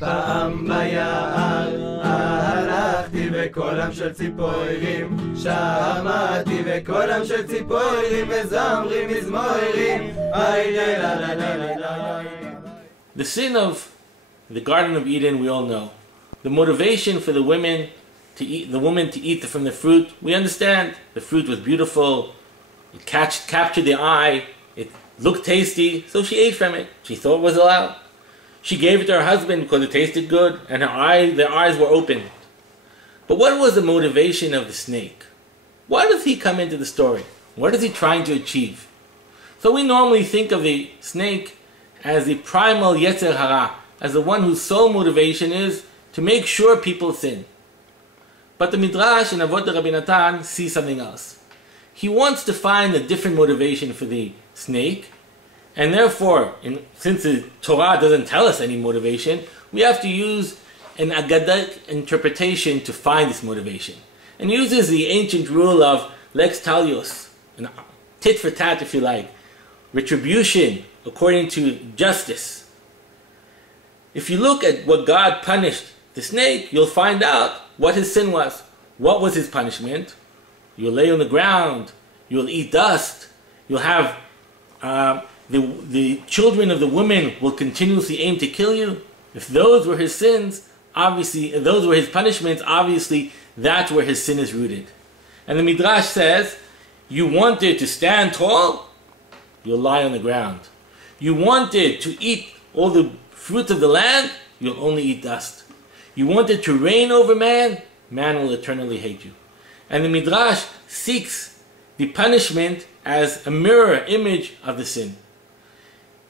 פעם ביער הלכתי וקולם של ציפורים שמעתי וקולם של ציפורים מזמרים מזמורים. The sin of the Garden of Eden we all know. The motivation for the woman to eat from the fruit, we understand. The fruit was beautiful, it captured the eye, it looked tasty, so she ate from it. She thought it was allowed. She gave it to her husband because it tasted good and their eyes were open. But what was the motivation of the snake? Why does he come into the story? What is he trying to achieve? So we normally think of the snake as the primal Yetzer Hara, as the one whose sole motivation is to make sure people sin. But the Midrash in Avot Rabbi Natan sees something else. He wants to find a different motivation for the snake, and therefore, since the Torah doesn't tell us any motivation, we have to use an Aggadic interpretation to find this motivation. And uses the ancient rule of lex tallius, tit for tat if you like, retribution according to justice. If you look at what God punished the snake, you'll find out what his sin was. What was his punishment? You'll lay on the ground, you'll eat dust, you'll have the children of the women will continuously aim to kill you. If those were his sins, obviously, if those were his punishments, obviously that's where his sin is rooted. And the Midrash says, you wanted to stand tall, you'll lie on the ground. You wanted to eat all the fruits of the land, you'll only eat dust. You wanted to reign over man, man will eternally hate you. And the Midrash seeks the punishment as a mirror image of the sin.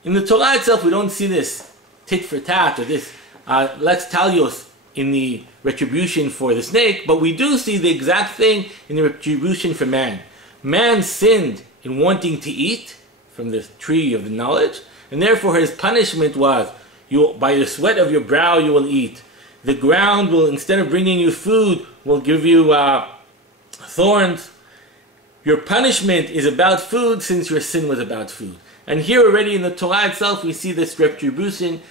In the Torah itself, we don't see this tit for tat or this lex tallius in the retribution for the snake, but we do see the exact thing in the retribution for man. Man sinned in wanting to eat from the tree of the knowledge, and therefore his punishment was, by the sweat of your brow you will eat. The ground will, instead of bringing you food, will give you thorns. Your punishment is about food since your sin was about food. And here already in the Torah itself we see this retribution,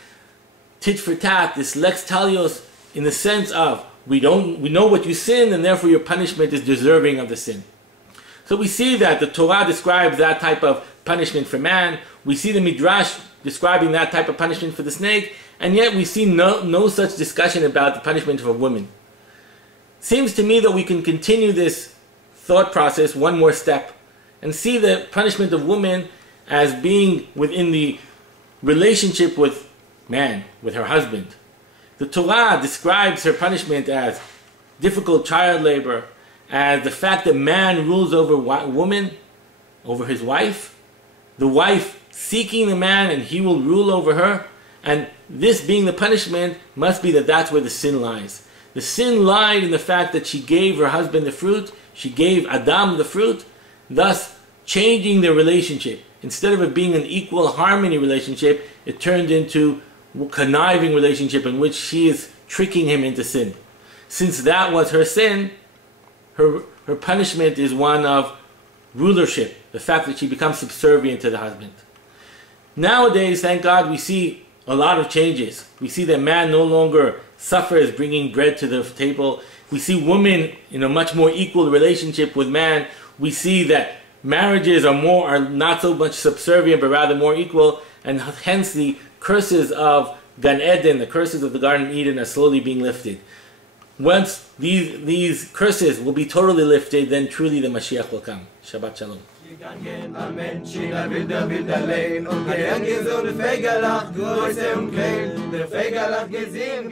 tit for tat, this lex tallius, in the sense of we know what you sinned and therefore your punishment is deserving of the sin. So we see that the Torah describes that type of punishment for man. We see the Midrash describing that type of punishment for the snake, and yet we see no such discussion about the punishment for women. Seems to me that we can continue this thought process one more step and see the punishment of women as being within the relationship with man, with her husband. The Torah describes her punishment as difficult child labor, as the fact that man rules over woman, over his wife, the wife seeking the man and he will rule over her, and this being the punishment must be that that's where the sin lies. The sin lied in the fact that she gave her husband the fruit, she gave Adam the fruit, thus changing their relationship. Instead of it being an equal harmony relationship, it turned into a conniving relationship in which she is tricking him into sin. Since that was her sin, her punishment is one of rulership, the fact that she becomes subservient to the husband. Nowadays, thank God, we see a lot of changes. We see that man no longer suffers bringing bread to the table. We see women in a much more equal relationship with man. We see that marriages are not so much subservient, but rather more equal, and hence the curses of Gan Eden, the curses of the Garden of Eden, are slowly being lifted. Once these curses will be totally lifted, then truly the Mashiach will come. Shabbat Shalom. Amen, China wilder Lane und der so eine Fegerlach, größer und klein, der Fegerlach gesehen,